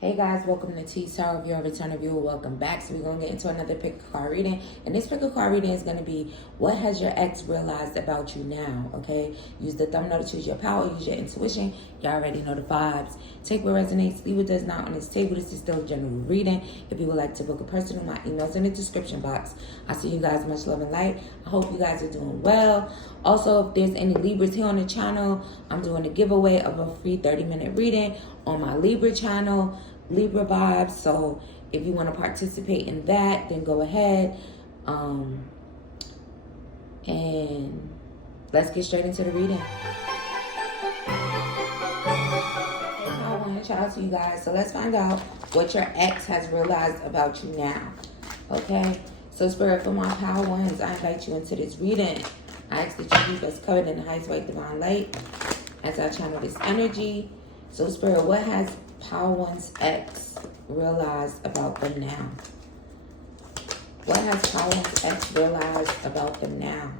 Hey guys, welcome to Teestarot. If you're a return viewer, welcome back. So we're going to get into another pick a card reading. And this pick a card reading is going to be, what has your ex realized about you now? Okay? Use the thumb note to choose your power. Use your intuition. Y'all already know the vibes. Take what resonates. Leave what does not on this table. This is still a general reading. If you would like to book a personal, my email's in the description box. I see you guys. Much love and light. I hope you guys are doing well. Also, if there's any Libras here on the channel, I'm doing a giveaway of a free 30-minute reading on my Libra channel. Libra vibes. So if you want to participate in that, then go ahead. And let's get straight into the reading. Hey, Power One, shout out to you guys. So let's find out what your ex has realized about you now. Okay. So Spirit, for my Power Ones, I invite you into this reading. I ask that you keep us covered in the highest white divine light as I channel this energy. So Spirit, what has Power One's ex realized about them now? What has Power One's ex realized about them now?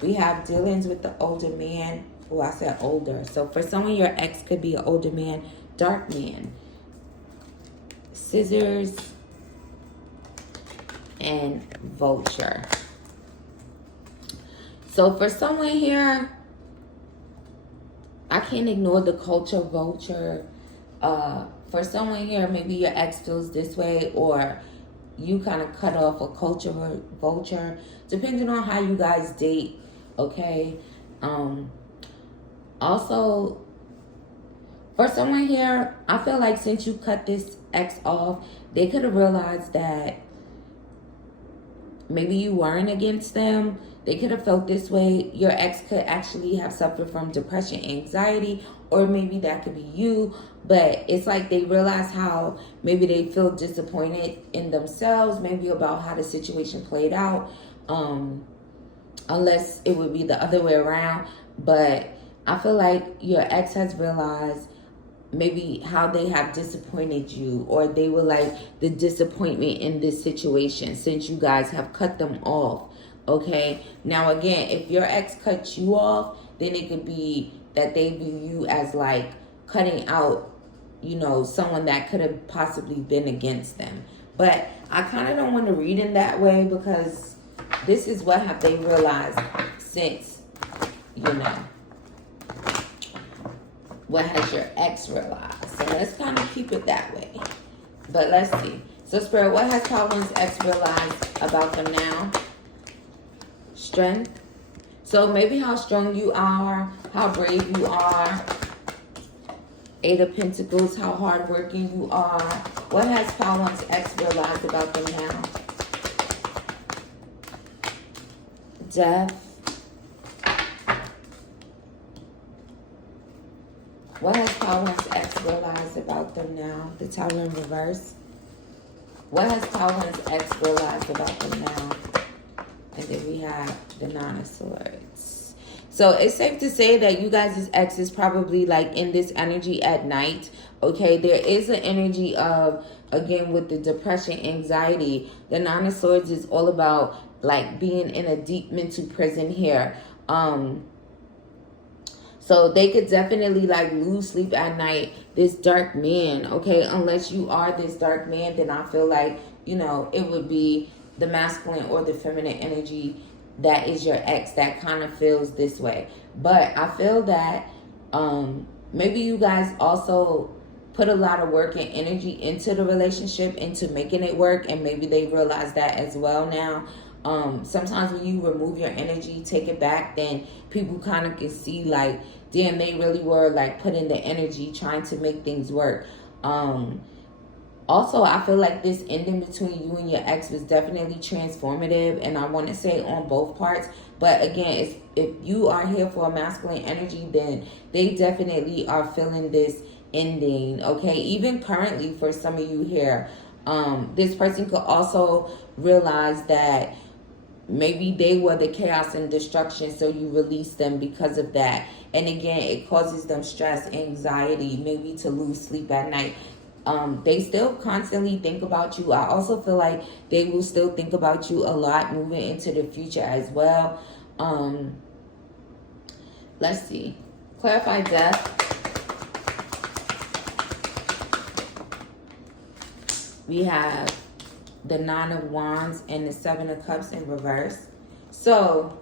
We have dealings with the older man. Oh, I said older. So for someone, your ex could be an older man, dark man. Scissors and vulture. So for someone here, I can't ignore the culture vulture. For someone here, maybe your ex feels this way, or you kind of cut off a culture vulture, depending on how you guys date, okay? Also, for someone here, I feel like since you cut this ex off, they could have realized that maybe you weren't against them. They could have felt this way. Your ex could actually have suffered from depression, anxiety, or maybe that could be you. But it's like they realize how maybe they feel disappointed in themselves, maybe about how the situation played out. Unless it would be the other way around. But I feel like your ex has realized maybe how they have disappointed you, or they were like the disappointment in this situation since you guys have cut them off. Okay, now again, if your ex cuts you off, then it could be that they view you as like cutting out, you know, someone that could have possibly been against them. But I kind of don't want to read in that way, because this is what have they realized since, you know, what has your ex realized. So let's kind of keep it that way. But let's see. So Spirit, what has Power One's ex realized about them now? Strength. So maybe how strong you are, how brave you are. Eight of Pentacles, how hardworking you are. What has Power One's ex realized about them now? Death. What has Power One's ex realized about them now? The Tower in reverse. What has Power One's ex realized about them now? And then we have the Nine of Swords. So it's safe to say that you guys' ex is probably like in this energy at night. Okay, there is an energy of, again, with the depression, anxiety. The Nine of Swords is all about like being in a deep mental prison here. So they could definitely like lose sleep at night. This dark man, okay? Unless you are this dark man, then I feel like, you know, it would be the masculine or the feminine energy that is your ex that kind of feels this way. But I feel that maybe you guys also put a lot of work and energy into the relationship, into making it work, and maybe they realize that as well now. Sometimes when you remove your energy, take it back, then people kind of can see like, damn, they really were like putting the energy trying to make things work. Also, I feel like this ending between you and your ex was definitely transformative, and I want to say on both parts. But again, if you are here for a masculine energy, then they definitely are feeling this ending, okay? Even currently, for some of you here, this person could also realize that maybe they were the chaos and destruction, so you release them because of that. And again, it causes them stress, anxiety, maybe to lose sleep at night. They still constantly think about you. I also feel like they will still think about you a lot moving into the future as well. Let's see. Clarify death. We have the Nine of Wands and the Seven of Cups in reverse. So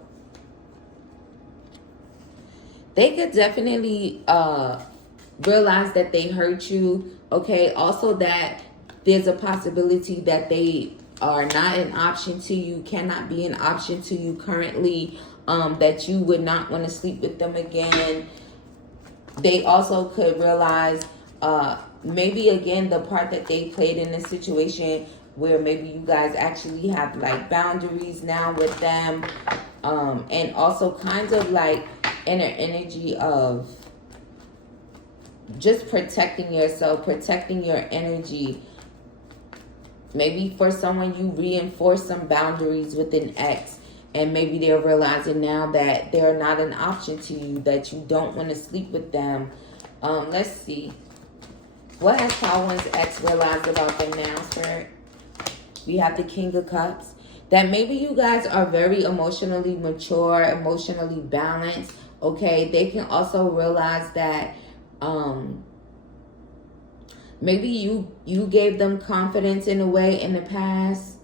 they could definitely realize that they hurt you. Okay, also that there's a possibility that they are not an option to you, cannot be an option to you currently, that you would not want to sleep with them again. They also could realize maybe again the part that they played in this situation, where maybe you guys actually have like boundaries now with them, and also kind of like inner energy of just protecting yourself, protecting your energy. Maybe for someone you reinforce some boundaries with an ex, and maybe they're realizing now that they're not an option to you, that you don't want to sleep with them. Let's see. What has Pile One's ex realized about them now, Spirit? We have the King of Cups. That maybe you guys are very emotionally mature, emotionally balanced. Okay, they can also realize that maybe you gave them confidence in a way in the past.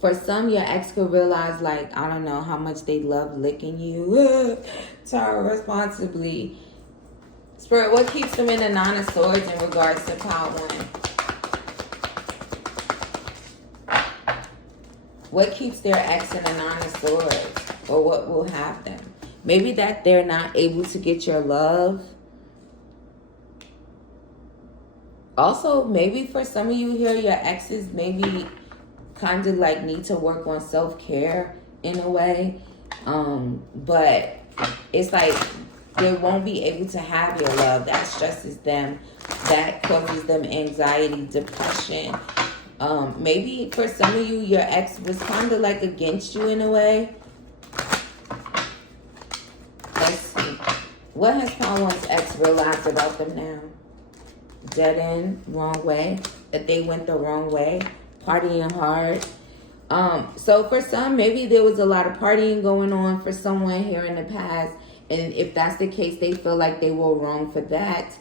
For some, your ex could realize, like, I don't know, how much they love licking you. Tara, responsibly. Spirit, what keeps them in the Nine of Swords in regards to Pile One? What keeps their ex in the Nine of Swords? Or what will have them? Maybe that they're not able to get your love. Also, maybe for some of you here, your exes maybe kind of like need to work on self-care in a way. But it's like they won't be able to have your love. That stresses them. That causes them anxiety, depression. Maybe for some of you, your ex was kind of like against you in a way. Let's see. What has Pile One's ex realized about them now? Dead end, wrong way. That they went the wrong way. Partying hard. So for some, maybe there was a lot of partying going on for someone here in the past. And if that's the case, they feel like they were wrong for that.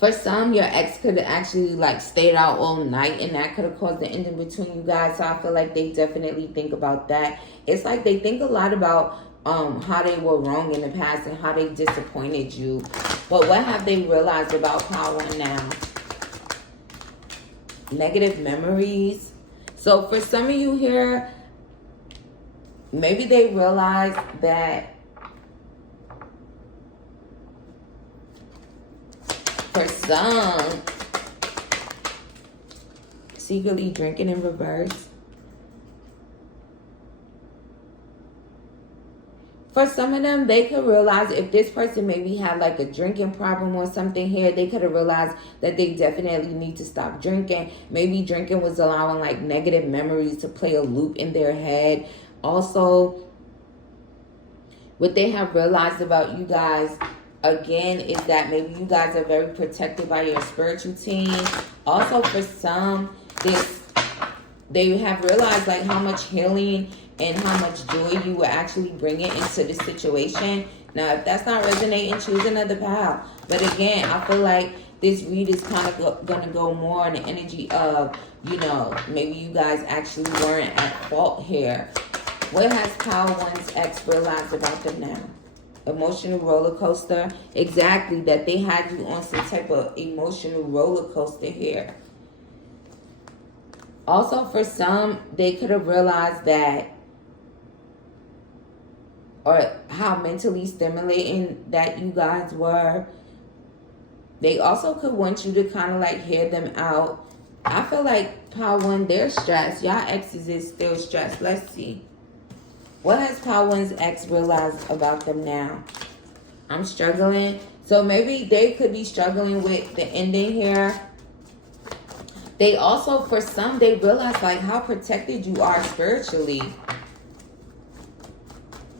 For some, your ex could have actually like stayed out all night, and that could have caused the ending between you guys. So I feel like they definitely think about that. It's like they think a lot about how they were wrong in the past and how they disappointed you. But what have they realized about Pile One now? Negative memories. So for some of you here, maybe they realize that for some, secretly drinking in reverse. For some of them, they could realize if this person maybe had like a drinking problem or something here, they could have realized that they definitely need to stop drinking. Maybe drinking was allowing like negative memories to play a loop in their head. Also, what they have realized about you guys, again, is that maybe you guys are very protected by your spiritual team. Also, for some, they have realized like how much healing and how much joy you were actually bringing into the situation. Now, if that's not resonating, choose another path. But again, I feel like this read is kind of going to go more in the energy of, you know, maybe you guys actually weren't at fault here. What has Pile One's ex realized about them now? Emotional roller coaster. Exactly, that they had you on some type of emotional roller coaster here. Also, for some, they could have realized that, or how mentally stimulating that you guys were. They also could want you to kind of like hear them out. I feel like Pile One, they're stressed. Y'all exes is still stressed. Let's see. What has Pile One's ex realized about them now? I'm struggling. So maybe they could be struggling with the ending here. They also, for some, they realize like how protected you are spiritually.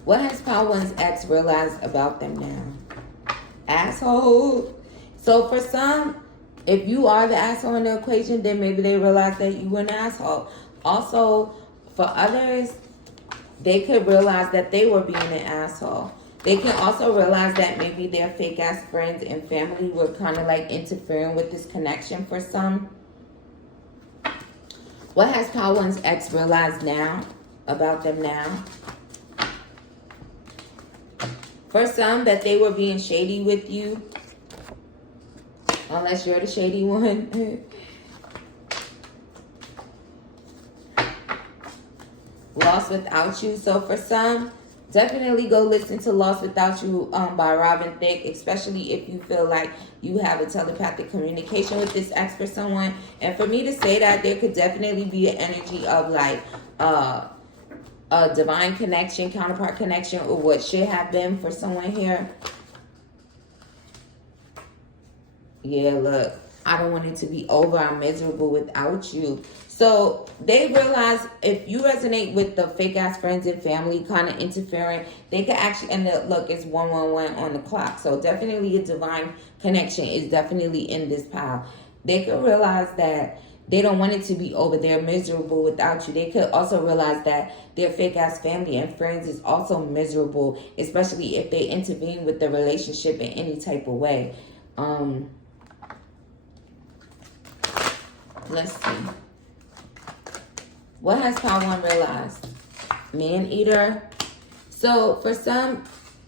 What has Pile One's ex realized about them now? Asshole. So for some, if you are the asshole in the equation, then maybe they realize that you were an asshole. Also, for others, they could realize that they were being an asshole. They can also realize that maybe their fake ass friends and family were kind of like interfering with this connection for some. What has Power One's ex realized now about them now? For some, that they were being shady with you. Unless you're the shady one. Lost Without You. So for some, definitely go listen to Lost Without You by Robin Thicke, especially if you feel like you have a telepathic communication with this ex for someone. And for me to say that, there could definitely be an energy of like a divine connection, counterpart connection, or what should have been for someone here. Yeah, look, I don't want it to be over. I'm miserable without you. So they realize if you resonate with the fake ass friends and family kind of interfering, they could actually end up, look, it's 111 on the clock. So definitely a divine connection is definitely in this pile. They could realize that they don't want it to be over. They're miserable without you. They could also realize that their fake ass family and friends is also miserable, especially if they intervene with the relationship in any type of way. Let's see. What has Power One realized? Man eater. So for some,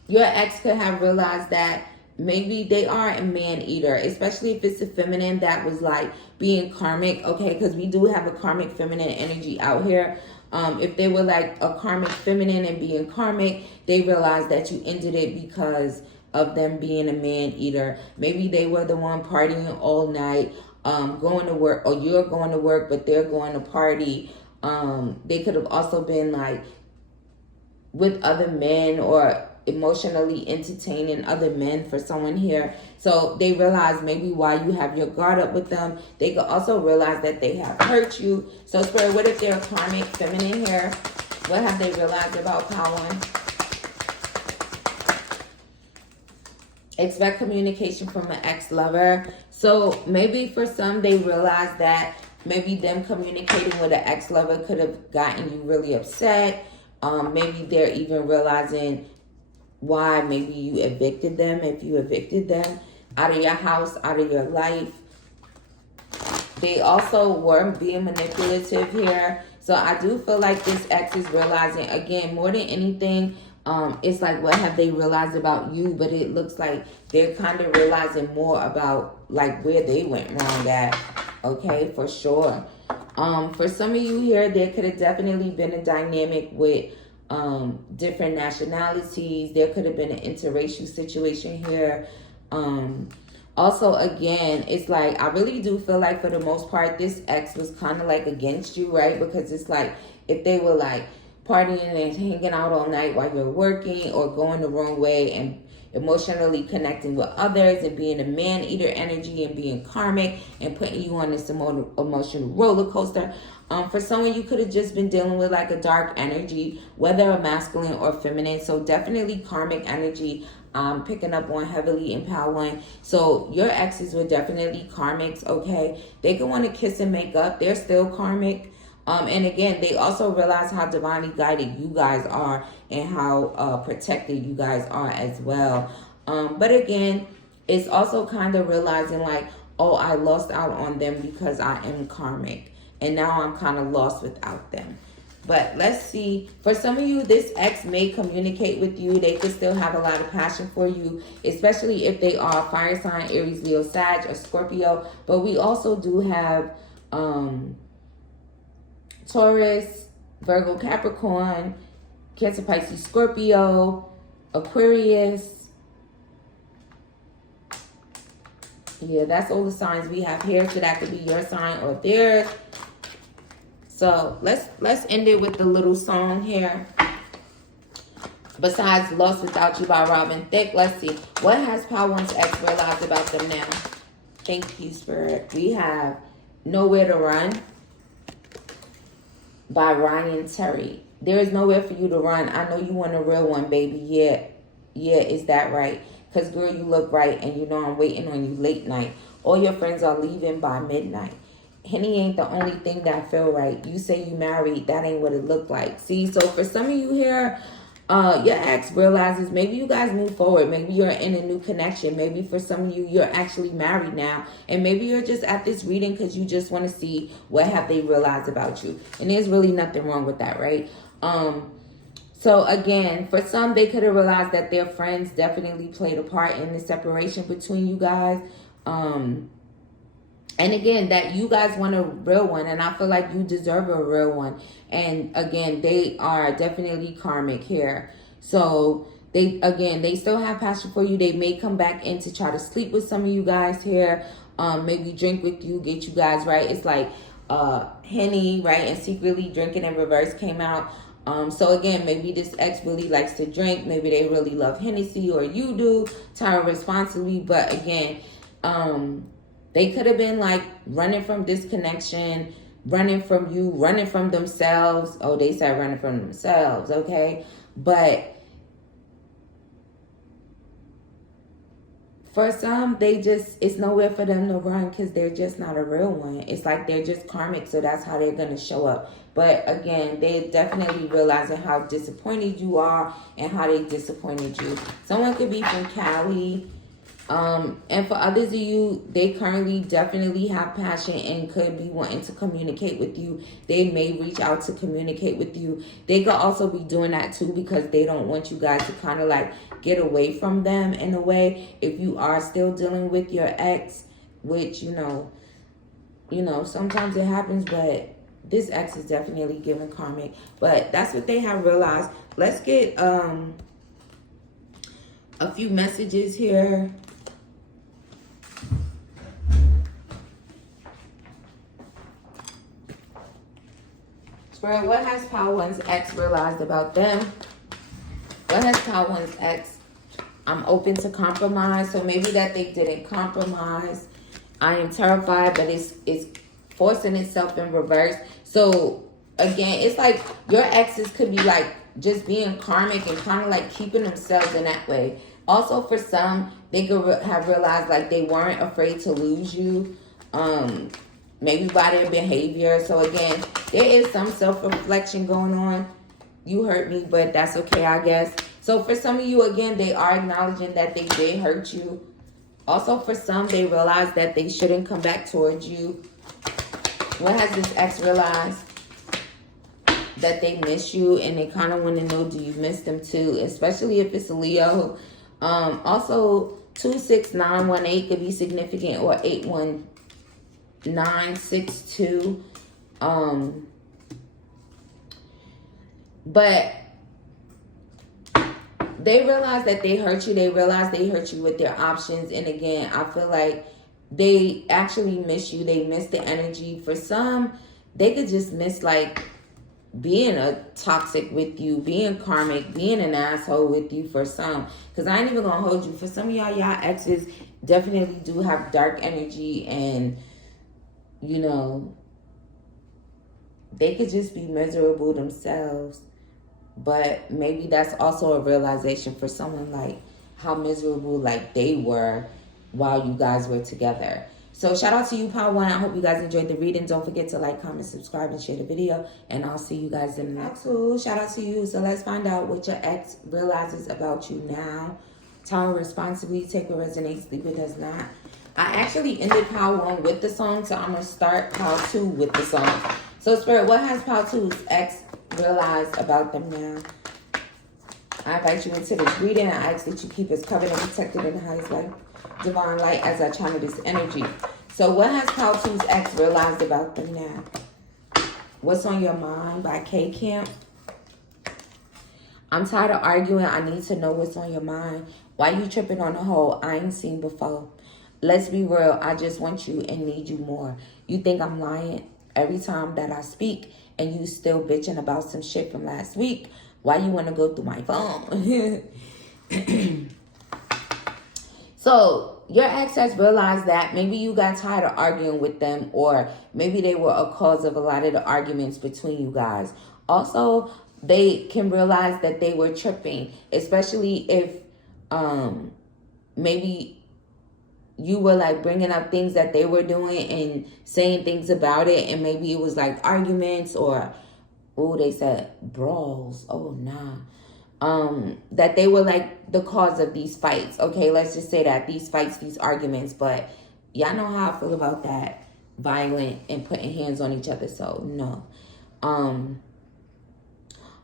your ex could have realized that maybe they are a man eater, especially if it's a feminine that was like being karmic, okay? Because we do have a karmic feminine energy out here. If they were like a karmic feminine and being karmic, they realized that you ended it because of them being a man eater. Maybe they were the one partying all night, going to work, or you're going to work, but they're going to party. They could have also been like with other men or emotionally entertaining other men for someone here. So they realize maybe while you have your guard up with them, they could also realize that they have hurt you. So Spirit, what if they're karmic feminine here? What have they realized about Power? Expect communication from an ex-lover. So maybe for some, they realize that maybe them communicating with an ex-lover could have gotten you really upset. Maybe they're even realizing why maybe you evicted them, if you evicted them out of your house, out of your life. They also were being manipulative here. So I do feel like this ex is realizing, again, more than anything, it's like, what have they realized about you? But it looks like they're kind of realizing more about like where they went wrong at. Okay, for sure. For some of you here, there could have definitely been a dynamic with different nationalities. There could have been an interracial situation here. Also, again, it's like, I really do feel like for the most part, this ex was kind of like against you, right? Because it's like, if they were like partying and hanging out all night while you're working, or going the wrong way and emotionally connecting with others and being a man-eater energy and being karmic and putting you on this emotional roller coaster. For someone, you could have just been dealing with like a dark energy, whether a masculine or feminine. So definitely karmic energy. Picking up on heavily in Power One. So your exes were definitely karmics, okay? They could want to kiss and make up. They're still karmic. And again, they also realize how divinely guided you guys are and how protected you guys are as well. But again, it's also kind of realizing like, oh, I lost out on them because I am karmic. And now I'm kind of lost without them. But let's see. For some of you, this ex may communicate with you. They could still have a lot of passion for you, especially if they are fire sign, Aries, Leo, Sag, or Scorpio. But we also do have Taurus, Virgo, Capricorn, Cancer, Pisces, Scorpio, Aquarius. Yeah, that's all the signs we have here. So that could be your sign or theirs. So let's end it with the little song here. Besides Lost Without You by Robin Thicke, let's see. What has Power One's ex realized about them now? Thank you, Spirit. We have Nowhere to Run by Ryan Terry. There is nowhere for you to run. I know you want a real one, baby. Yeah, is that right? Because, girl, you look right, and you know I'm waiting on you late night. All your friends are leaving by midnight. Henny ain't the only thing that feel right. You say you married, that ain't what it looked like. See, so for some of you here, Your ex realizes maybe you guys move forward. Maybe you're in a new connection. Maybe for some of you, you're actually married now. And maybe you're just at this reading because you just want to see what have they realized about you. And there's really nothing wrong with that, right? So again, for some, they could have realized that their friends definitely played a part in the separation between you guys. And again, that you guys want a real one. And I feel like you deserve a real one. And again, they are definitely karmic here. So they still have passion for you. They may come back in to try to sleep with some of you guys here. Maybe drink with you, get you guys right. It's like Henny, right? And secretly drinking in reverse came out. So again, maybe this ex really likes to drink. Maybe they really love Hennessy, or you do. Tire responsibly. But again, they could have been like running from disconnection, running from you, running from themselves. Oh, they said running from themselves, okay? But for some, it's nowhere for them to run because they're just not a real one. It's like they're just karmic, so that's how they're going to show up. But again, they're definitely realizing how disappointed you are and how they disappointed you. Someone could be from Cali. And for others of you, they currently definitely have passion and could be wanting to communicate with you. They may reach out to communicate with you. They could also be doing that too because they don't want you guys to kind of like get away from them in a way. If you are still dealing with your ex, which, you know, sometimes it happens, but this ex is definitely giving karmic. But that's what they have realized. Let's get a few messages here. Spirit, what has Power One's ex realized about them? What has Power One's ex? I'm open to compromise. So maybe that they didn't compromise. I am terrified, but it's forcing itself in reverse. So again, it's like your exes could be like just being karmic and kind of like keeping themselves in that way. Also, for some, they could have realized like they weren't afraid to lose you. Maybe by their behavior. So again, there is some self-reflection going on. You hurt me, but that's okay, I guess. So for some of you, again, they are acknowledging that they did hurt you. Also, for some, they realize that they shouldn't come back towards you. What has this ex realized? That they miss you, and they kind of want to know, do you miss them too? Especially if it's a Leo. Also, 26918 could be significant, or 81962. But they realize that they hurt you. They realize they hurt you with their options. And again, I feel like they actually miss you. They miss the energy. For some, they could just miss like being a toxic with you, being karmic, being an asshole with you for some. Because I ain't even gonna hold you. For some of y'all exes definitely do have dark energy, and you know, they could just be miserable themselves. But maybe that's also a realization for someone, like how miserable like they were while you guys were together. So shout out to you, Power One. I hope you guys enjoyed the reading. Don't forget to like, comment, subscribe, and share the video. And I'll see you guys in the next one. Shout out to you. So let's find out what your ex realizes about you now. Tower responsibly. Take what resonates, leave what does not. I actually ended Power One with the song, so I'm going to start Power Two with the song. So Spirit, what has Power Two's ex realized about them now? I invite you into this reading. I ask that you keep us covered and protected in the highest light, divine light, as I channel this energy. So what has Power 2's ex realized about them now? What's on your mind by K Camp? I'm tired of arguing. I need to know what's on your mind. Why you tripping on the whole I ain't seen before? Let's be real. I just want you and need you more. You think I'm lying every time that I speak, and you still bitching about some shit from last week? Why you want to go through my phone? So your ex has realized that maybe you got tired of arguing with them, or maybe they were a cause of a lot of the arguments between you guys. Also, they can realize that they were tripping, especially if maybe you were like bringing up things that they were doing and saying things about it, and maybe it was like arguments, or oh, they said brawls. Oh, nah. that they were like the cause of these fights. Okay, let's just say that these fights, these arguments, but y'all know how I feel about that. Violent and putting hands on each other, so no.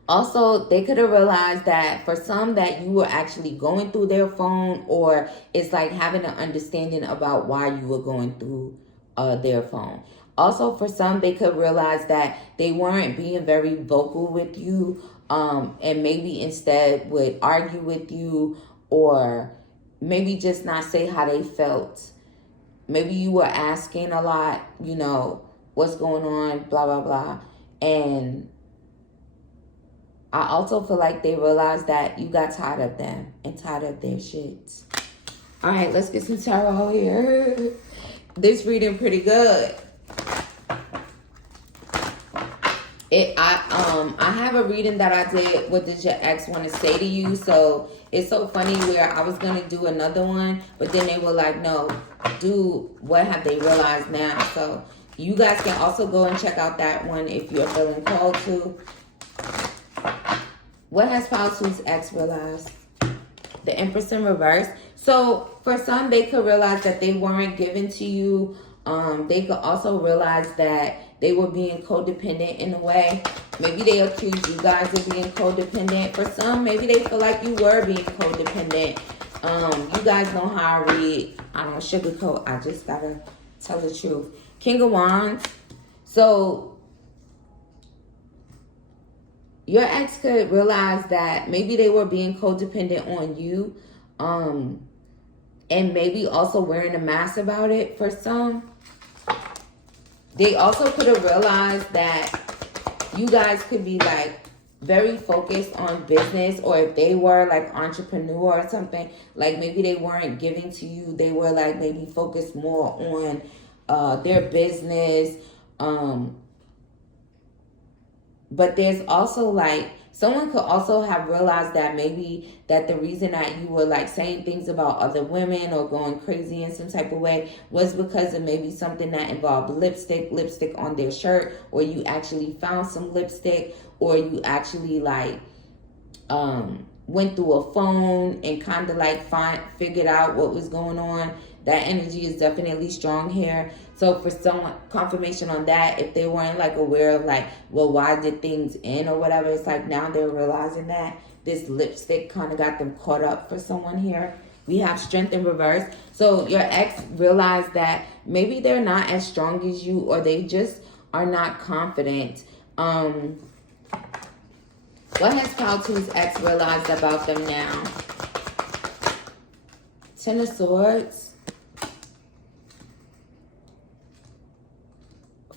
Also, they could have realized that for some that you were actually going through their phone, or it's like having an understanding about why you were going through their phone. Also, for some, they could realize that they weren't being very vocal with you, and maybe instead would argue with you, or maybe just not say how they felt. Maybe you were asking a lot, you know, what's going on, blah, blah, blah. And I also feel like they realized that you got tired of them and tired of their shits. All right, let's get some tarot here. This reading pretty good. I have a reading that I did. What did your ex want to say to you? So it's so funny where I was gonna do another one, but then they were like, no, do what have they realized now? So you guys can also go and check out that one if you're feeling called to. What has Pile 2's ex realized? The Empress in reverse. So for some, they could realize that they weren't given to you. They could also realize that they were being codependent in a way. Maybe they accuse you guys of being codependent. For some, maybe they feel like you were being codependent. You guys know how I read. I don't sugarcoat. I just gotta tell the truth. King of Wands. So your ex could realize that maybe they were being codependent on you. And maybe also wearing a mask about it for some. They also could have realized that you guys could be like very focused on business, or if they were like entrepreneur or something, like maybe they weren't giving to you. They were like maybe focused more on their business. But there's also like, someone could also have realized that maybe that the reason that you were like saying things about other women or going crazy in some type of way was because of maybe something that involved lipstick on their shirt, or you actually found some lipstick, or you actually like went through a phone and kind of like figured out what was going on. That energy is definitely strong here. So for someone, confirmation on that, if they weren't like aware of like, well, why did things end or whatever, it's like now they're realizing that this lipstick kind of got them caught up for someone here. We have Strength in reverse. So your ex realized that maybe they're not as strong as you, or they just are not confident. What has Pile 2's ex realized about them now? Ten of Swords.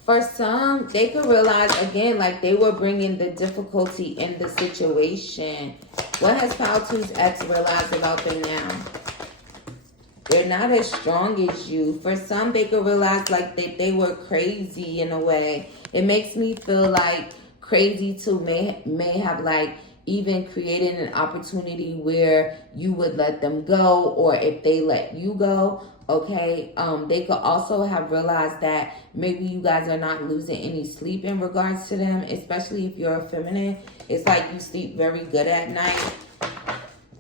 For some, they could realize, again, like they were bringing the difficulty in the situation. What has Pile 2's ex realized about them now? They're not as strong as you. For some, they could realize like they were crazy in a way. It makes me feel like crazy too may have like even created an opportunity where you would let them go, or if they let you go. Okay, they could also have realized that maybe you guys are not losing any sleep in regards to them, especially if you're a feminine. It's like you sleep very good at night.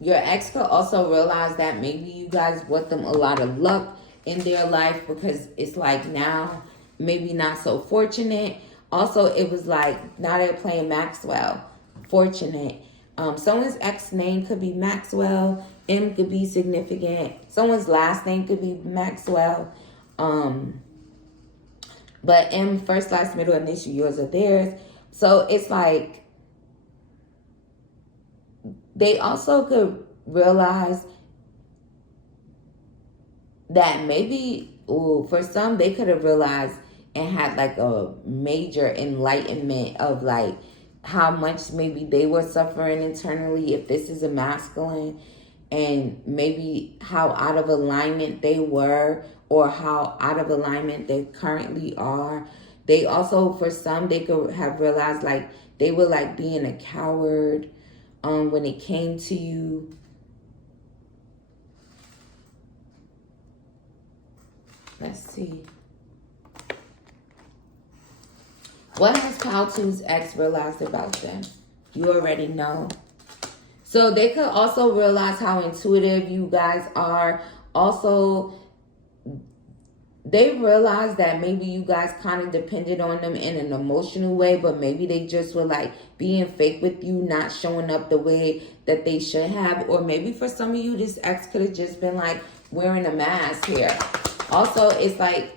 Your ex could also realize that maybe you guys brought them a lot of luck in their life, because it's like now maybe not so fortunate. Also, it was like now they're playing Maxwell. Fortunate. Someone's ex name could be Maxwell. M could be significant. Someone's last name could be Maxwell. But M, first, last, middle, initial, yours or theirs. So it's like they also could realize that maybe, for some, they could have realized and had like a major enlightenment of like how much maybe they were suffering internally, if this is a masculine, and maybe how out of alignment they were, or how out of alignment they currently are. They also, for some, they could have realized like they were like being a coward when it came to you. Let's see. What has Pile 2's ex realized about them? You already know. So they could also realize how intuitive you guys are. Also, they realize that maybe you guys kind of depended on them in an emotional way, but maybe they just were like being fake with you, not showing up the way that they should have. Or maybe for some of you, this ex could have just been like wearing a mask here. Also, it's like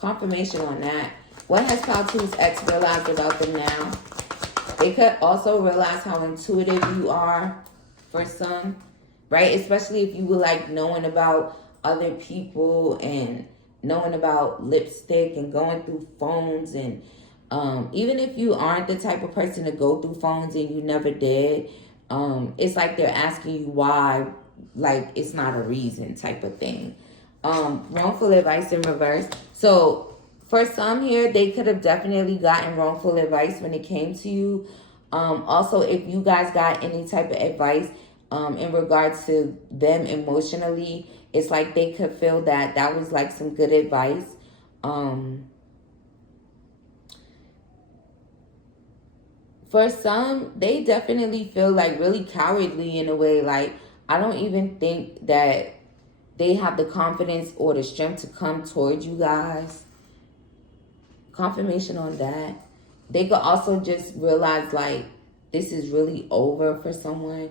confirmation on that. What has Pile 2's ex realized about them now? They could also realize how intuitive you are for some, right? Especially if you were like knowing about other people and knowing about lipstick and going through phones. And even if you aren't the type of person to go through phones and you never did, it's like they're asking you why, like it's not a reason type of thing. Wrongful advice in reverse. So for some here, they could have definitely gotten wrongful advice when it came to you. Also, if you guys got any type of advice in regards to them emotionally, it's like they could feel that that was like some good advice. For some, they definitely feel like really cowardly in a way. Like, I don't even think that they have the confidence or the strength to come towards you guys. Confirmation on that. They could also just realize like this is really over for someone.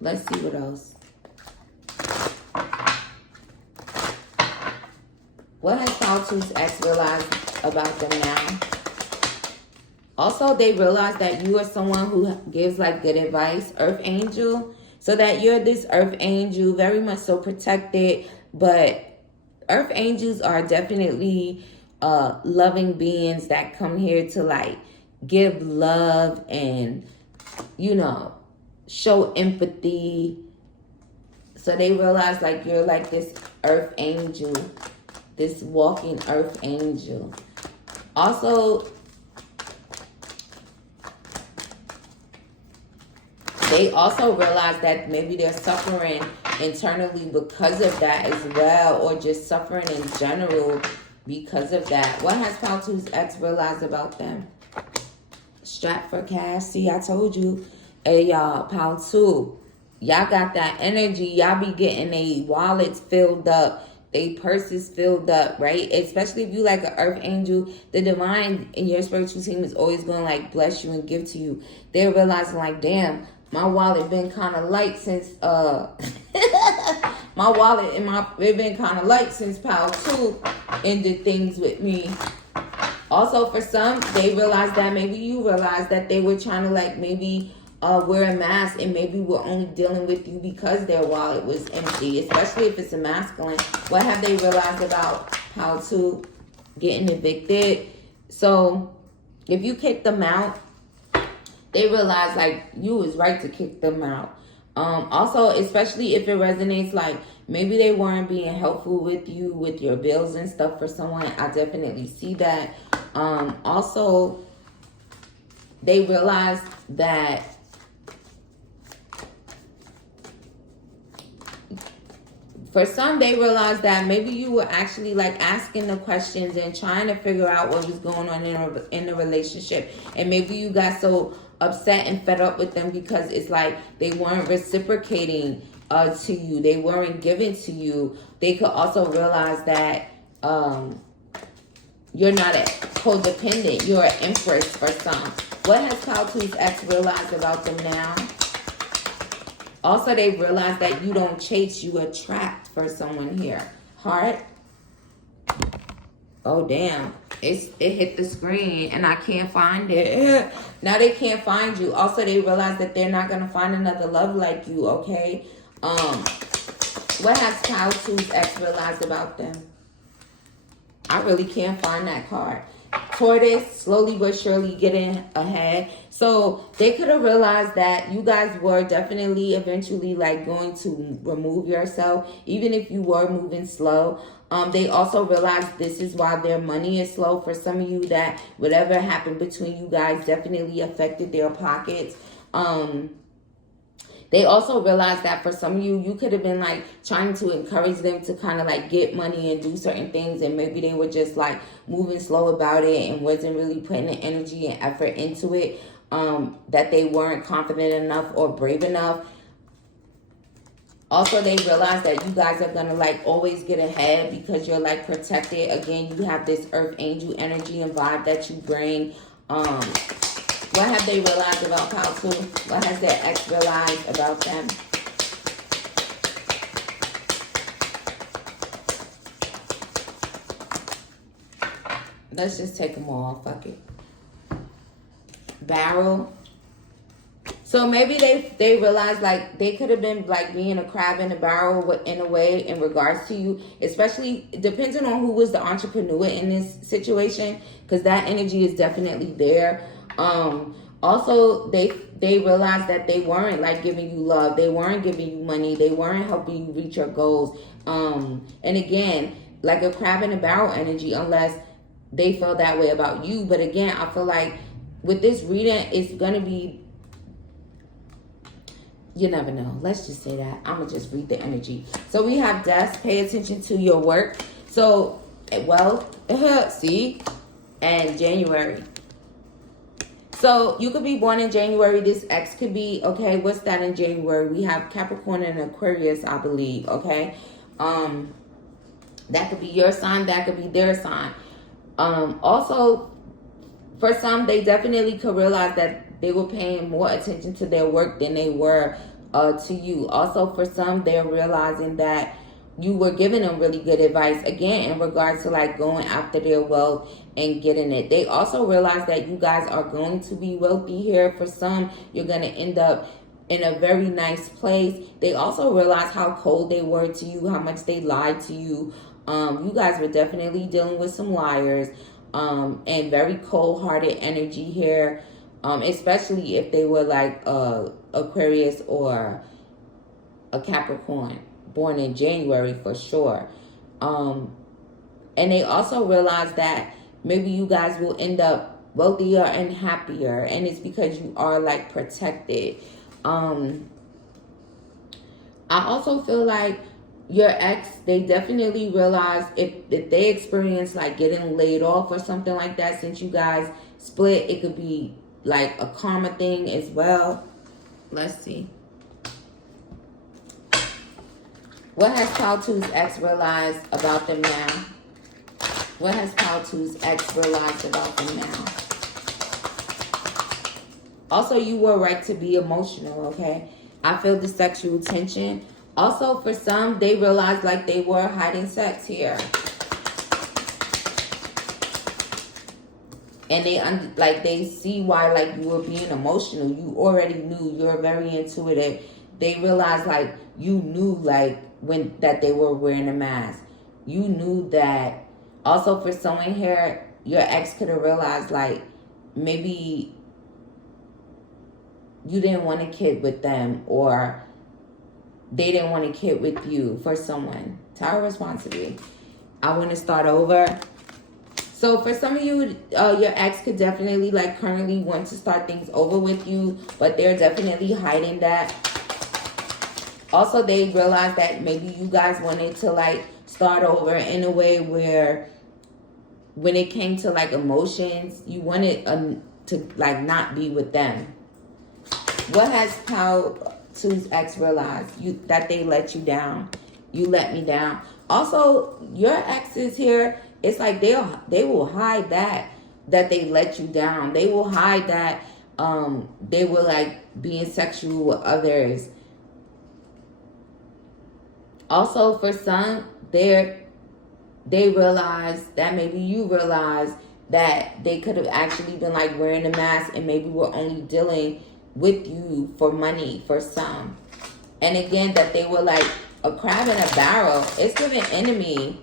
Let's see what else. What has Pile 2's ex realized about them now? Also, they realize that you are someone who gives like good advice, Earth Angel. So that you're this Earth Angel, very much so protected. But Earth Angels are definitely loving beings that come here to like give love and, you know, show empathy. So they realize like you're like this Earth Angel, this walking Earth Angel. Also, they also realize that maybe they're suffering internally because of that as well, or just suffering in general because of that. What has Pile 2's ex realized about them? Strapped for cash. See, I told you. Hey, y'all, Pile 2. Y'all got that energy. Y'all be getting a wallets filled up. They purses filled up, right? Especially if you like an Earth Angel. The divine in your spiritual team is always going to like bless you and give to you. They're realizing like, damn, my wallet been kind of light since my wallet and it been kind of light since Pile 2 ended things with me. Also, for some, they realized that maybe you realized that they were trying to like maybe wear a mask and maybe we're only dealing with you because their wallet was empty, especially if it's a masculine. What have they realized about Pile 2 getting evicted? So if you kick them out, they realize like you was right to kick them out. Also, especially if it resonates, like maybe they weren't being helpful with you with your bills and stuff for someone. I definitely see that. Also, they realize that for some, they realized that maybe you were actually like asking the questions and trying to figure out what was going on in the relationship. And maybe you got so upset and fed up with them because it's like they weren't reciprocating to you. They weren't giving to you. They could also realize that you're not a codependent. You're an empress for some. What has Pile 2's ex realized about them now? Also, they realize that you don't chase, you attract for someone here. Heart. Oh, damn. It hit the screen and I can't find it. Now they can't find you. Also, they realize that they're not going to find another love like you, okay? What has Pile 2's ex realized about them? I really can't find that card. Tortoise, slowly but surely getting ahead. So they could have realized that you guys were definitely eventually like going to remove yourself, even if you were moving slow. They also realized this is why their money is slow. For some of you, that whatever happened between you guys definitely affected their pockets. They also realized that for some of you, you could have been like trying to encourage them to kind of like get money and do certain things. And maybe they were just like moving slow about it and wasn't really putting the energy and effort into it. that they weren't confident enough or brave enough. Also, they realize that you guys are going to like always get ahead because you're like protected. Again, you have this earth angel energy and vibe that you bring. What have they realized about Pal 2? What has their ex realized about them? Let's just take them all. Fuck it. Barrel. So maybe they realized like they could have been like being a crab in a barrel in a way in regards to you, especially depending on who was the entrepreneur in this situation, because that energy is definitely there. Also, they realized that they weren't like giving you love, they weren't giving you money, they weren't helping you reach your goals. And again, like a crab in a barrel energy, unless they felt that way about you. But again, I feel like with this reading, it's gonna be, you never know. Let's just say that. I'm going to just read the energy. So we have death. Pay attention to your work. So, well, see? And January. So you could be born in January. This X could be, okay, what's that in January? We have Capricorn and Aquarius, I believe, okay? That could be your sign. That could be their sign. Also, for some, they definitely could realize that they were paying more attention to their work than they were to you. Also, for some, they're realizing that you were giving them really good advice, again, in regards to like going after their wealth and getting it. They also realize that you guys are going to be wealthy here. For some, you're going to end up in a very nice place. They also realize how cold they were to you, how much they lied to you. You guys were definitely dealing with some liars and very cold-hearted energy here. Especially if they were like Aquarius or a Capricorn, born in January for sure. And they also realize that maybe you guys will end up wealthier and happier, and it's because you are like protected. I also feel like your ex, they definitely realize if they experience like getting laid off or something like that since you guys split, it could be like a karma thing as well. Let's see. What has Pal 2's ex realized about them now? What has Pal 2's ex realized about them now? Also, you were right to be emotional, okay? I feel the sexual tension. Also, for some, they realized like they were hiding sex here. And they see why like you were being emotional. You already knew. You're very intuitive. They realized like you knew like that they were wearing a mask. You knew that. Also, for someone here, your ex could have realized like maybe you didn't want a kid with them, or they didn't want a kid with you. For someone, tower responsibility. I want to start over. So for some of you, your ex could definitely like currently want to start things over with you, but they're definitely hiding that. Also, they realized that maybe you guys wanted to like start over in a way where when it came to like emotions, you wanted to like not be with them. What has Pal 2's ex realized? That they let you down. You let me down. Also, your exes here, it's like they will hide that they let you down. They will hide that they were like being sexual with others. Also, for some, they realize that maybe you realize that they could have actually been like wearing a mask and maybe were only dealing with you for money for some. And again, that they were like a crab in a barrel. It's giving enemy.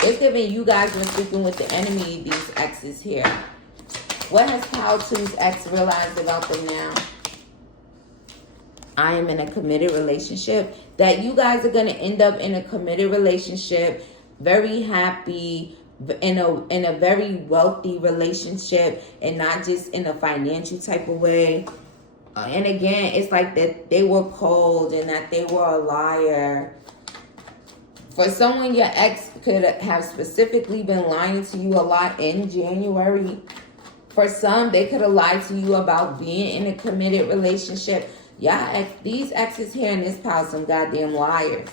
It's giving you guys were sleeping with the enemy, these exes here. What has Pal 2's ex realized about them now? I am in a committed relationship. That you guys are going to end up in a committed relationship, very happy, in a very wealthy relationship, and not just in a financial type of way. And again, it's like that they were cold and that they were a liar. For someone, your ex could have specifically been lying to you a lot in January. For some, they could have lied to you about being in a committed relationship. Y'all, these exes here in this pile, some goddamn liars.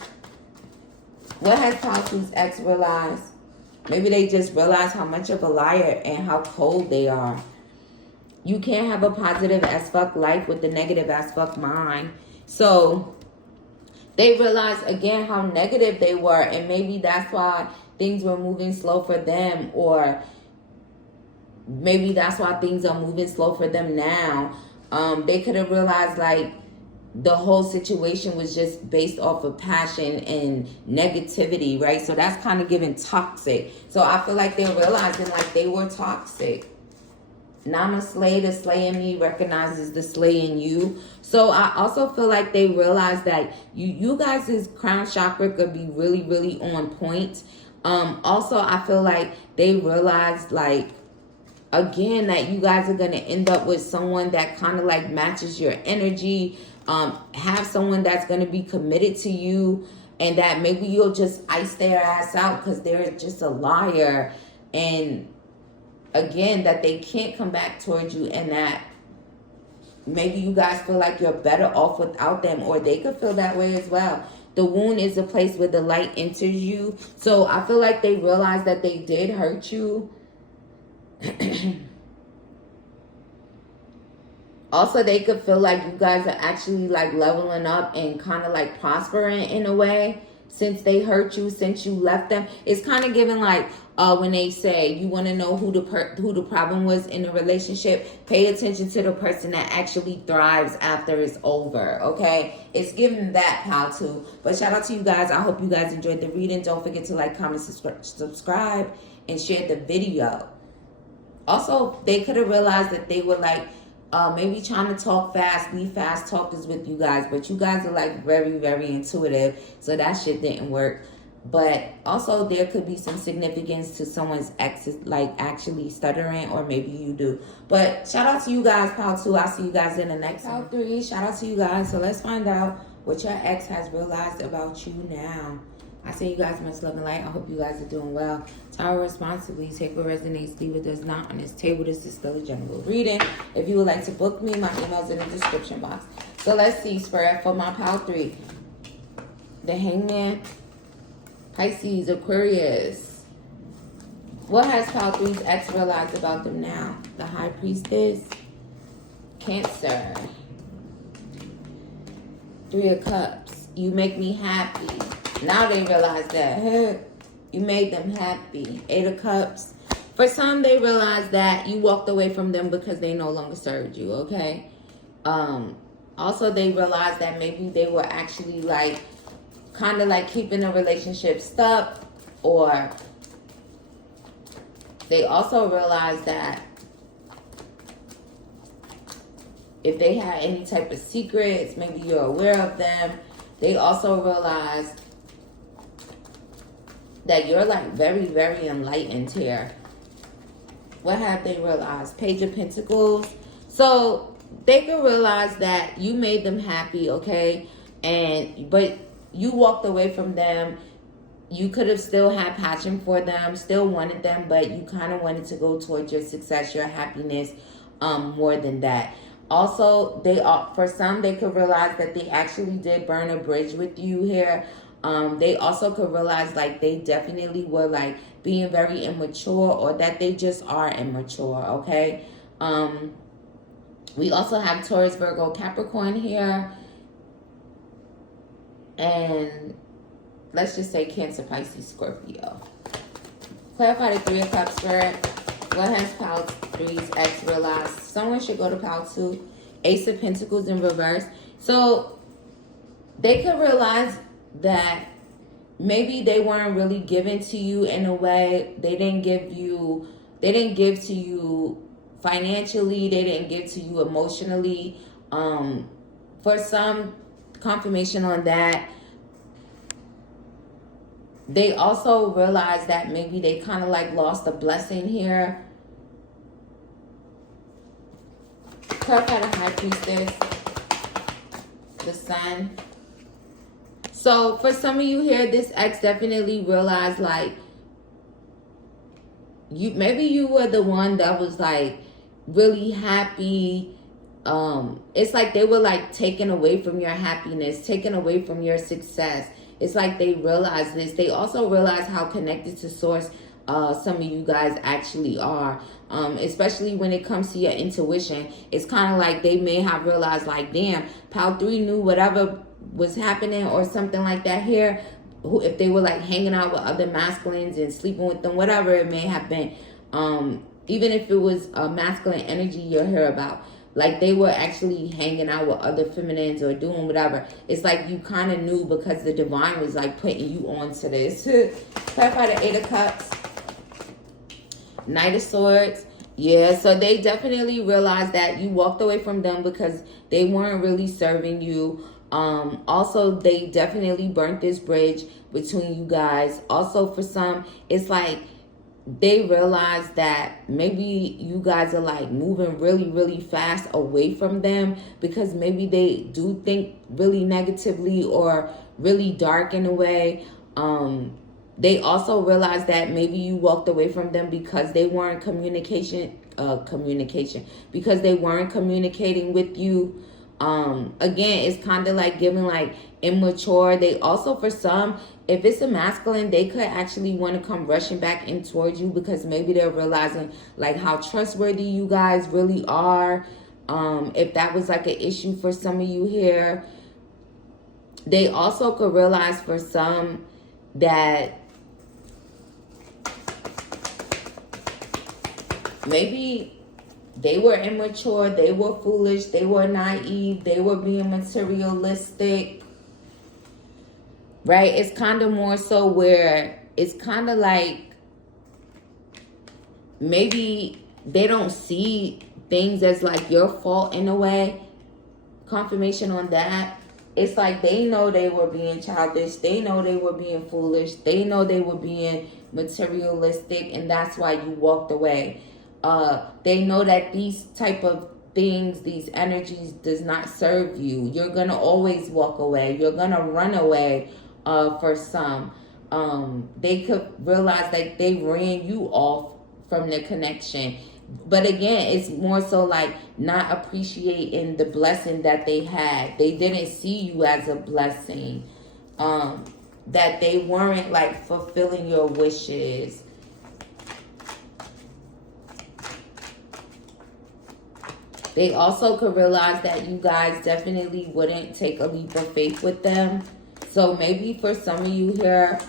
What has pile 2's ex realized? Maybe they just realize how much of a liar and how cold they are. You can't have a positive as fuck life with the negative as fuck mind. So they realized again how negative they were, and maybe that's why things were moving slow for them, or maybe that's why things are moving slow for them now. They could have realized like the whole situation was just based off of passion and negativity, right? So that's kind of giving toxic. So I feel like they're realizing like they were toxic. Nama Slay, the slay in me recognizes the slay in you. So I also feel like they realize that you guys' crown chakra could be really, really on point. Also, I feel like they realize like, again, that you guys are going to end up with someone that kind of like matches your energy. Have someone that's going to be committed to you, and that maybe you'll just ice their ass out because they're just a liar, and again that they can't come back towards you, and that maybe you guys feel like you're better off without them, or they could feel that way as well. The wound is a place where the light enters you. So I feel like they realize that they did hurt you. Also, they could feel like you guys are actually like leveling up and kind of like prospering in a way since they hurt you, since you left them. It's kind of giving like when they say you want to know who the problem was in a relationship, pay attention to the person that actually thrives after it's over, okay? It's giving that pal too. But shout out to you guys. I hope you guys enjoyed the reading. Don't forget to like, comment, subscribe, and share the video. Also, they could have realized that they were like maybe trying to talk fast, be fast talkers with you guys, but you guys are like very, very intuitive, so that shit didn't work. But also there could be some significance to someone's ex like actually stuttering, or maybe you do. But shout out to you guys, pile 2. I'll see you guys in the next pile 3. Shout out to you guys. So let's find out what your ex has realized about you now. I send you guys much love and light. I hope you guys are doing well. Tower responsibly. Take what resonates, leave what does not on this table. This is still a general reading. If you would like to book me, my email's in the description box. So let's see. Spirit for my pile 3. The Hangman, Pisces, Aquarius. What has pile 3's ex realized about them now? The High Priestess, Cancer, 3 of Cups. You make me happy. Now they realize that you made them happy. 8 of Cups. For some, they realize that you walked away from them because they no longer served you, okay? Also, they realize that maybe they were actually like kind of like keeping a relationship stuck, or they also realize that if they had any type of secrets, maybe you're aware of them. They also realize that you're like very, very enlightened here. What have they realized? Page of Pentacles. So they can realize that you made them happy, okay? But you walked away from them. You could have still had passion for them, still wanted them, but you kind of wanted to go towards your success, your happiness, more than that. Also, for some, they could realize that they actually did burn a bridge with you here. They also could realize like they definitely were like being very immature, or that they just are immature, okay? We also have Taurus, Virgo, Capricorn here. And let's just say Cancer, Pisces, Scorpio. Clarify the 3 of Cups, Spirit. What has pile 3's ex realized? Someone should go to pile 2. Ace of Pentacles in reverse. So they could realize that maybe they weren't really given to you in a way. They didn't give to you financially. They didn't give to you emotionally. For some, confirmation on that. They also realized that maybe they kind of like lost a blessing here. Clarify the High Priestess, the Sun. So for some of you here, this ex definitely realized like maybe you were the one that was like really happy. It's like they were like taken away from your happiness, taken away from your success. It's like they realize this. They also realize how connected to source some of you guys actually are. Especially when it comes to your intuition. It's kind of like they may have realized like, damn, Pal 3 knew whatever was happening or something like that here. If they were like hanging out with other masculines and sleeping with them, whatever it may have been. Even if it was a masculine energy you'll hear about. Like they were actually hanging out with other feminines or doing whatever. It's like you kind of knew because the divine was like putting you on to this. Clarify the 8 of Cups. Knight of Swords. Yeah, so they definitely realized that you walked away from them because they weren't really serving you. Also, they definitely burnt this bridge between you guys. Also, for some, it's like they realize that maybe you guys are like moving really, really fast away from them because maybe they do think really negatively or really dark in a way. They also realize that maybe you walked away from them because they weren't because they weren't communicating with you. Again, it's kind of like giving like immature. They also, for some, if it's a masculine, they could actually want to come rushing back in towards you because maybe they're realizing like how trustworthy you guys really are. If that was like an issue for some of you here, they also could realize for some that maybe they were immature, they were foolish, they were naive, they were being materialistic, right? It's kind of more so where it's kind of like maybe they don't see things as like your fault in a way. Confirmation on that. It's like they know they were being childish, they know they were being foolish, they know they were being materialistic, and that's why you walked away. They know that these type of things, these energies does not serve you. You're gonna always walk away. You're gonna run away for some. They could realize that they ran you off from the connection. But again, it's more so like not appreciating the blessing that they had. They didn't see you as a blessing. That they weren't like fulfilling your wishes. They also could realize that you guys definitely wouldn't take a leap of faith with them. So maybe for some of you here,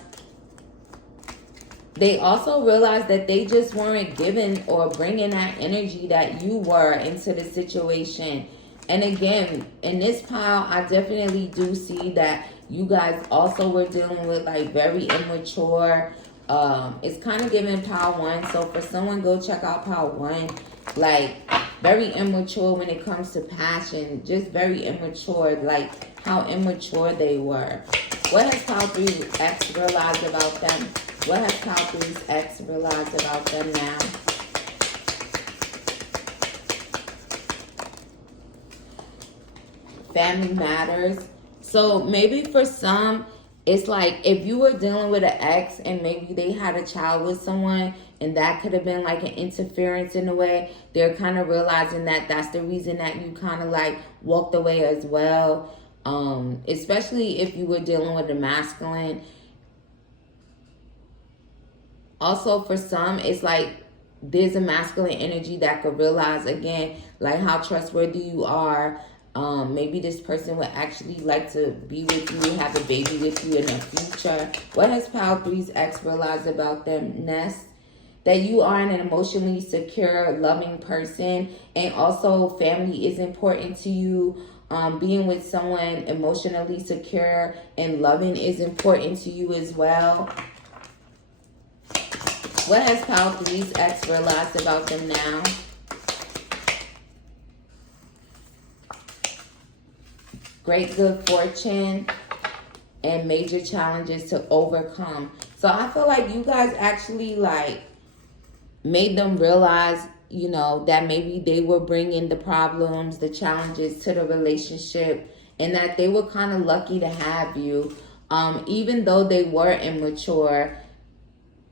they also realized that they just weren't giving or bringing that energy that you were into the situation. And again, in this pile, I definitely do see that you guys also were dealing with like very immature. It's kind of giving pile 1. So for someone, go check out pile 1. Like very immature when it comes to passion. Just very immature. Like how immature they were. What has pile 3's ex realized about them? What has pile 3's ex realized about them now? Family matters. So maybe for some, it's like if you were dealing with an ex and maybe they had a child with someone and that could have been like an interference in a way, they're kind of realizing that that's the reason that you kind of like walked away as well. Especially if you were dealing with a masculine. Also for some, it's like there's a masculine energy that could realize again like how trustworthy you are. Maybe this person would actually like to be with you, have a baby with you in the future. What has pile 3's ex realized about them? Nest. That you are an emotionally secure, loving person, and also family is important to you. Being with someone emotionally secure and loving is important to you as well. What has pile 3's ex realized about them now? Great good fortune and major challenges to overcome. So I feel like you guys actually like made them realize, you know, that maybe they were bringing the problems, the challenges to the relationship, and that they were kind of lucky to have you. Even though they were immature,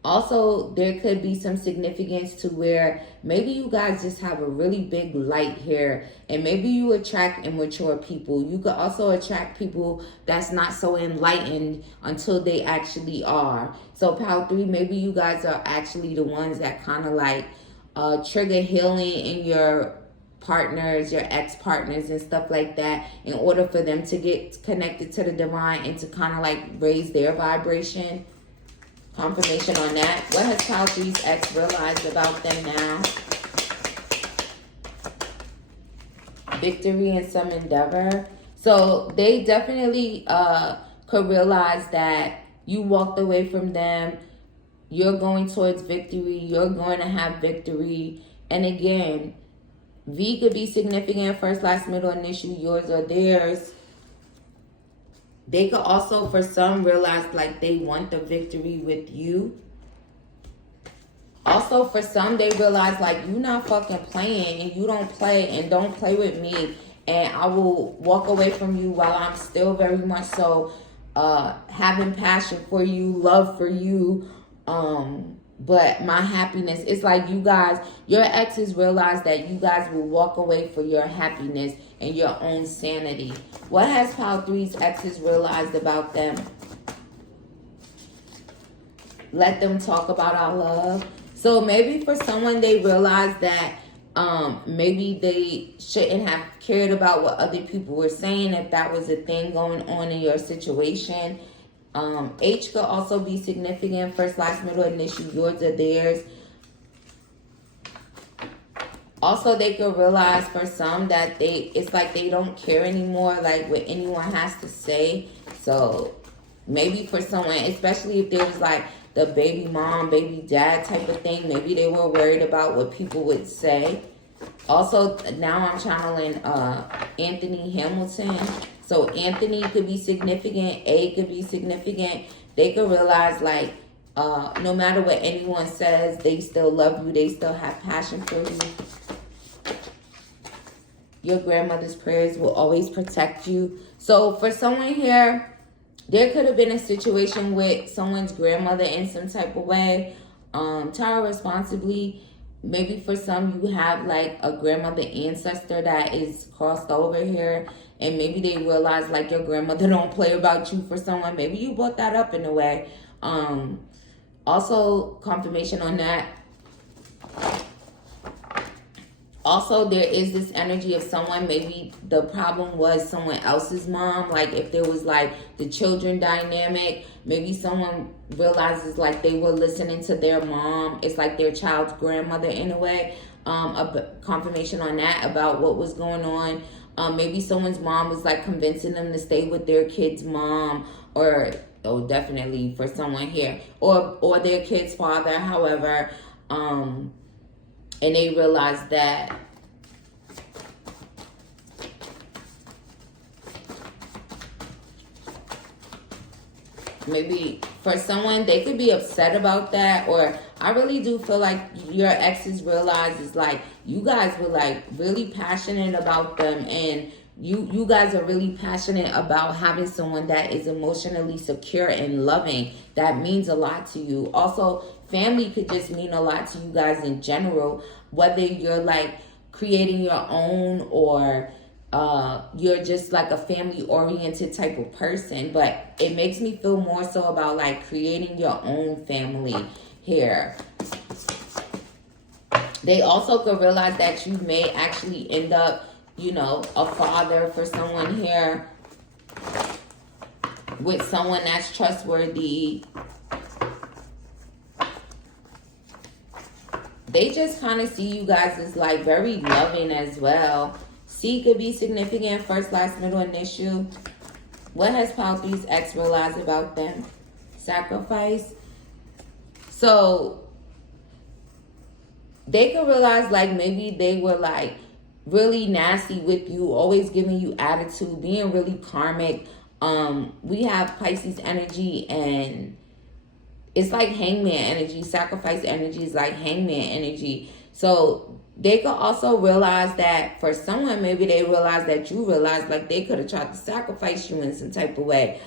Also, there could be some significance to where maybe you guys just have a really big light here, and maybe you attract immature people. You could also attract people that's not so enlightened until they actually are. So pile 3, maybe you guys are actually the ones that kind of like trigger healing in your partners, your ex-partners and stuff like that, in order for them to get connected to the divine and to kind of like raise their vibration. Confirmation on that. What has pile 3's ex realized about them now? Victory in some endeavor. So they definitely could realize that you walked away from them. You're going towards victory. You're going to have victory. And again, V could be significant, first, last, middle, initial, yours or theirs. They could also, for some, realize like they want the victory with you. Also, for some, they realize like you're not fucking playing and you don't play and don't play with me. And I will walk away from you while I'm still very much so having passion for you, love for you. But my happiness, it's like you guys, your exes realize that you guys will walk away for your happiness and your own sanity. What has pile 3's exes realized about them? Let them talk about our love. So maybe for someone, they realize that maybe they shouldn't have cared about what other people were saying if that was a thing going on in your situation. H could also be significant, first, last, middle, initial, yours or theirs. Also, they could realize for some that it's like they don't care anymore, like what anyone has to say. So maybe for someone, especially if there was like the baby mom, baby dad type of thing, maybe they were worried about what people would say. Also, now I'm channeling Anthony Hamilton. So Anthony could be significant. A could be significant. They could realize like no matter what anyone says, they still love you. They still have passion for you. Your grandmother's prayers will always protect you. So for someone here, there could have been a situation with someone's grandmother in some type of way. Tara responsibly. Maybe for some, you have like a grandmother ancestor that is crossed over here. And maybe they realize like your grandmother don't play about you for someone. Maybe you brought that up in a way. Also, confirmation on that. Also, there is this energy of someone, maybe the problem was someone else's mom. Like if there was like the children dynamic, maybe someone realizes like they were listening to their mom. It's like their child's grandmother in a way. A confirmation on that about what was going on. Maybe someone's mom was like convincing them to stay with their kid's mom, or definitely for someone here, or their kid's father, however, and they realized that maybe for someone, they could be upset about that. Or I really do feel like your exes realize is like you guys were like really passionate about them, and you guys are really passionate about having someone that is emotionally secure and loving. That means a lot to you. Also, family could just mean a lot to you guys in general, whether you're like creating your own or you're just like a family oriented type of person. But it makes me feel more so about like creating your own family here. They also could realize that you may actually end up, you know, a father for someone here, with someone that's trustworthy. They just kind of see you guys as like very loving as well. C could be significant, first, last, middle, initial. What has pile 3's ex realized about them? Sacrifice. So they could realize like maybe they were like really nasty with you, always giving you attitude, being really karmic. We have Pisces energy, and it's like hangman energy. Sacrifice energy is like hangman energy. So they could also realize that for someone, maybe they realize that you realize like they could have tried to sacrifice you in some type of way.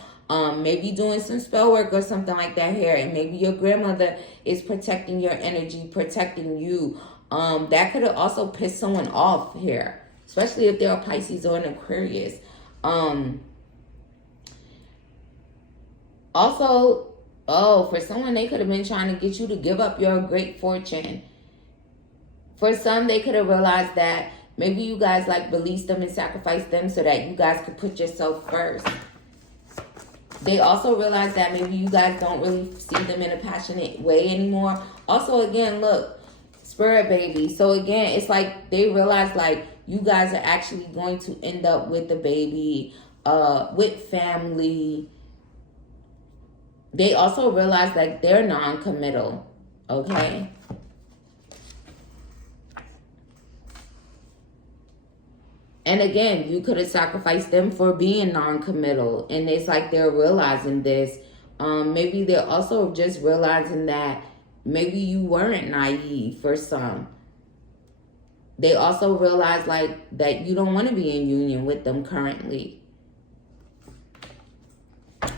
Maybe doing some spell work or something like that here. And maybe your grandmother is protecting your energy, protecting you. That could have also pissed someone off here, especially if they're a Pisces or an Aquarius. Also, for someone, they could have been trying to get you to give up your great fortune. For some, they could have realized that maybe you guys like released them and sacrificed them so that you guys could put yourself first. They also realized that maybe you guys don't really see them in a passionate way anymore. Also, again, look, spirit baby. So again, it's like they realize like you guys are actually going to end up with the baby, with family. They also realize like they're non-committal, okay? And again, you could have sacrificed them for being non-committal. And it's like they're realizing this. Maybe they're also just realizing that maybe you weren't naive for some. They also realize like that you don't want to be in union with them currently.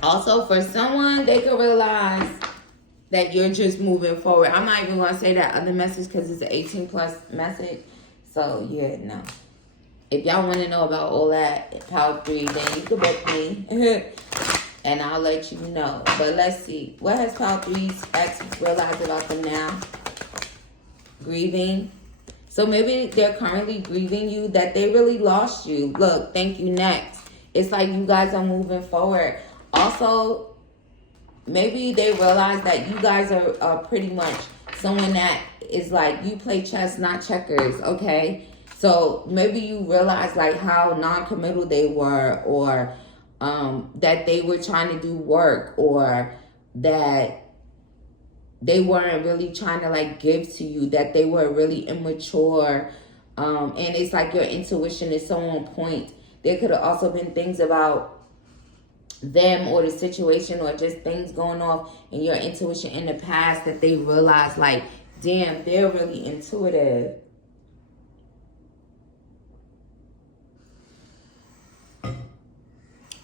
Also, for someone, they could realize that you're just moving forward. I'm not even going to say that other message because it's an 18 plus message. So, yeah, no. If y'all want to know about all that, Power 3, then you can book me. And I'll let you know. But let's see. What has Power 3's ex realized about them now? Grieving. So maybe they're currently grieving you, that they really lost you. Look, thank you, next. It's like you guys are moving forward. Also, maybe they realize that you guys are pretty much someone that is like, you play chess, not checkers, okay? So maybe you realize like how non-committal they were, or that they were trying to do work, or that they weren't really trying to like give to you, that they were really immature. And it's like your intuition is so on point. There could have also been things about them or the situation or just things going off in your intuition in the past that they realized like, damn, they're really intuitive.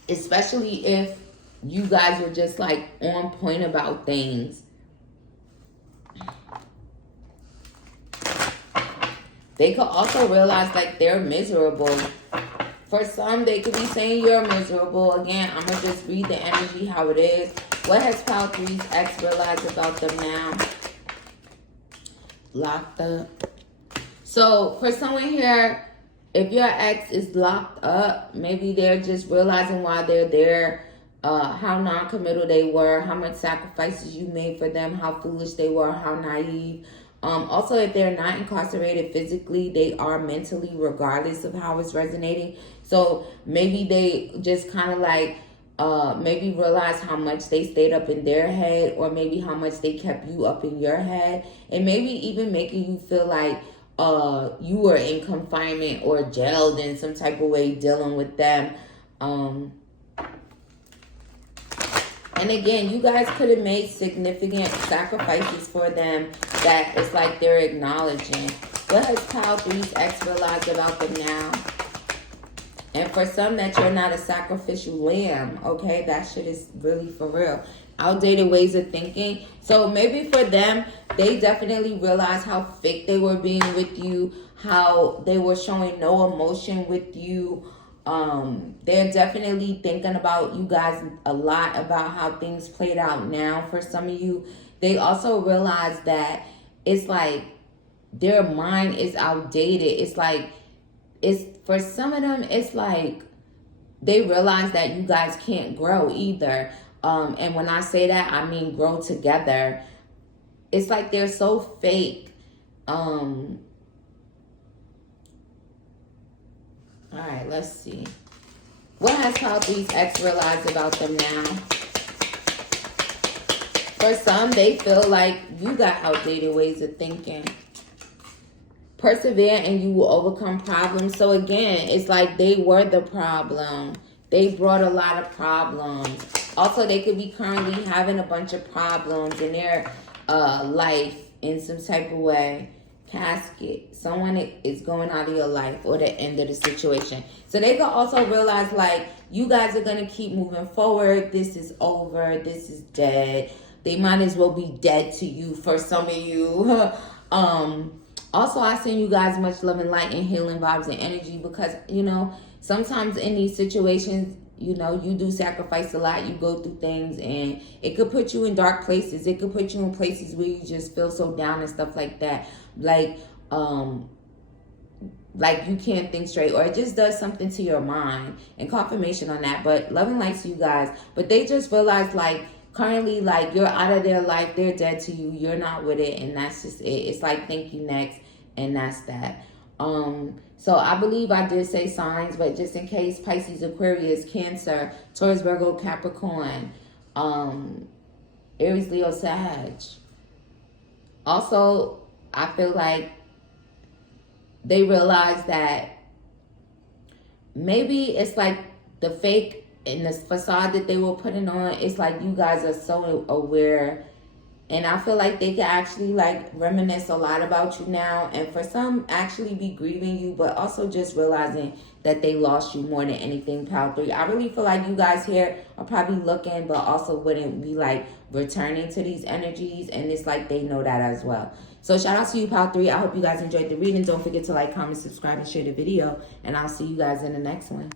Especially if you guys were just like on point about things. They could also realize like they're miserable. For some, they could be saying you're miserable. Again, I'm going to just read the energy how it is. What has Power 3's ex realized about them now? Locked up. So, for someone here, if your ex is locked up, maybe they're just realizing why they're there, how non-committal they were, how much sacrifices you made for them, how foolish they were, how naive. Also, if they're not incarcerated physically, they are mentally, regardless of how it's resonating. So maybe they just kind of like, maybe realize how much they stayed up in their head, or maybe how much they kept you up in your head, and maybe even making you feel like you were in confinement or jailed in some type of way, dealing with them. And again, you guys could have made significant sacrifices for them that it's like they're acknowledging. What has Power 3's ex realized about them now? And for some, that you're not a sacrificial lamb, okay? That shit is really for real. Outdated ways of thinking. So maybe for them, they definitely realized how fake they were being with you, how they were showing no emotion with you. They're definitely thinking about you guys a lot, about how things played out now for some of you. They also realize that it's like their mind is outdated. It's like, it's for some of them, it's like they realize that you guys can't grow either. And when I say that, I mean grow together. It's like they're so fake. All right, let's see. What has Power 3's ex realized about them now? For some, they feel like you got outdated ways of thinking. Persevere and you will overcome problems. So again, it's like they were the problem. They brought a lot of problems. Also, they could be currently having a bunch of problems in their life in some type of way. casket. Someone is going out of your life, or the end of the situation. So they can also realize, like, you guys are going to keep moving forward. This is over. This is dead. They might as well be dead to you for some of you. Also, I send you guys much love and light and healing vibes and energy, because, you know, sometimes in these situations, you know, you do sacrifice a lot. You go through things, and it could put you in dark places. It could put you in places where you just feel so down and stuff like that. Like you can't think straight, or it just does something to your mind. And confirmation on that. But love and light to you guys. But they just realize, like, currently, like, you're out of their life. They're dead to you. You're not with it. And that's just it. It's like, thank you, next. And that's that. So I believe I did say signs, but just in case, Pisces, Aquarius, Cancer, Taurus, Virgo, Capricorn, Aries, Leo, Sag. Also, I feel like they realize that maybe it's like the fake and the facade that they were putting on. It's like you guys are so aware. And I feel like they can actually, like, reminisce a lot about you now. And for some, actually be grieving you, but also just realizing that they lost you more than anything, Pal 3. I really feel like you guys here are probably looking, but also wouldn't be, like, returning to these energies. And it's like they know that as well. So shout out to you, Pal 3. I hope you guys enjoyed the reading. Don't forget to like, comment, subscribe, and share the video. And I'll see you guys in the next one.